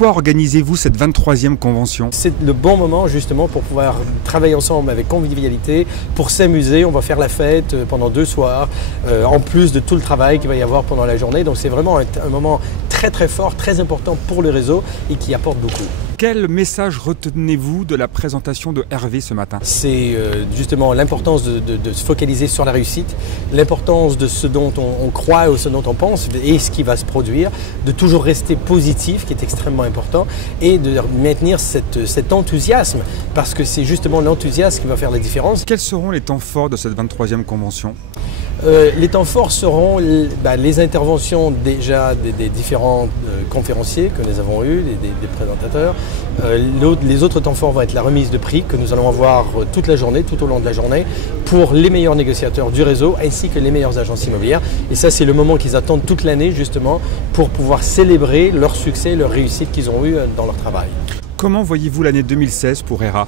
Pourquoi organisez-vous cette 23e convention? C'est le bon moment justement pour pouvoir travailler ensemble avec convivialité, pour s'amuser. On va faire la fête pendant 2 soirs, en plus de tout le travail qu'il va y avoir pendant la journée. Donc c'est vraiment un moment très très fort, très important pour le réseau et qui apporte beaucoup. Quel message retenez-vous de la présentation de Hervé ce matin? C'est justement l'importance de se focaliser sur la réussite, l'importance de ce dont on croit ou ce dont on pense et ce qui va se produire, de toujours rester positif, qui est extrêmement important, et de maintenir cet enthousiasme, parce que c'est justement l'enthousiasme qui va faire la différence. Quels seront les temps forts de cette 23e convention? Les temps forts seront les interventions déjà des différents conférenciers que nous avons eus, des présentateurs. Les autres temps forts vont être la remise de prix que nous allons avoir toute la journée, tout au long de la journée, pour les meilleurs négociateurs du réseau ainsi que les meilleures agences immobilières. Et ça, c'est le moment qu'ils attendent toute l'année justement pour pouvoir célébrer leur succès, leur réussite qu'ils ont eu dans leur travail. Comment voyez-vous l'année 2016 pour ERA?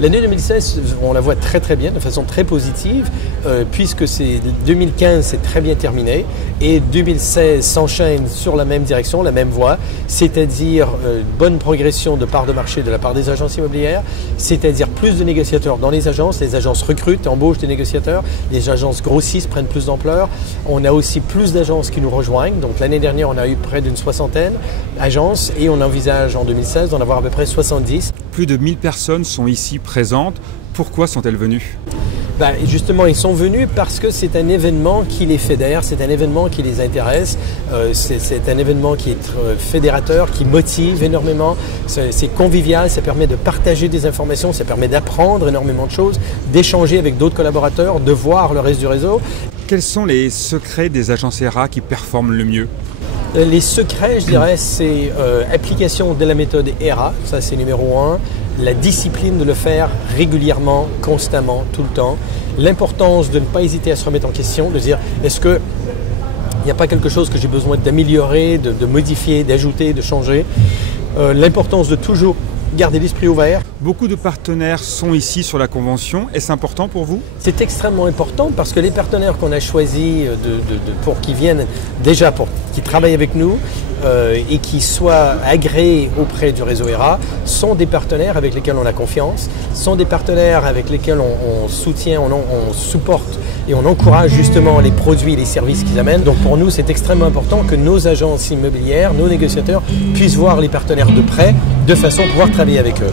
L'année 2016, on la voit très très bien, de façon très positive, puisque 2015 c'est très bien terminé et 2016 s'enchaîne sur la même direction, la même voie, c'est-à-dire bonne progression de part de marché de la part des agences immobilières, c'est-à-dire plus de négociateurs dans les agences recrutent, embauchent des négociateurs, les agences grossissent, prennent plus d'ampleur. On a aussi plus d'agences qui nous rejoignent, donc l'année dernière on a eu près d'une 60aine d'agences et on envisage en 2016 d'en avoir à peu près 70. Plus de 1000 personnes sont ici présentes. Pourquoi sont-elles venues? Justement, ils sont venus parce que c'est un événement qui les fédère, c'est un événement qui les intéresse, c'est un événement qui est fédérateur, qui motive énormément, c'est convivial, ça permet de partager des informations, ça permet d'apprendre énormément de choses, d'échanger avec d'autres collaborateurs, de voir le reste du réseau. Quels sont les secrets des agences ERA qui performent le mieux? Les secrets, je dirais, c'est application de la méthode ERA, ça c'est numéro 1. La discipline de le faire régulièrement, constamment, tout le temps. L'importance de ne pas hésiter à se remettre en question, de dire est-ce qu'il n'y a pas quelque chose que j'ai besoin d'améliorer, de modifier, d'ajouter, de changer. L'importance de toujours garder l'esprit ouvert. Beaucoup de partenaires sont ici sur la convention. Est-ce important pour vous? C'est extrêmement important parce que les partenaires qu'on a choisis pour qu'ils viennent déjà, qui travaillent avec nous et qui soient agréés auprès du réseau ERA, sont des partenaires avec lesquels on a confiance, sont des partenaires avec lesquels on soutient, on supporte et on encourage justement les produits et les services qu'ils amènent. Donc pour nous, c'est extrêmement important que nos agences immobilières, nos négociateurs puissent voir les partenaires de près, de façon à pouvoir travailler avec eux.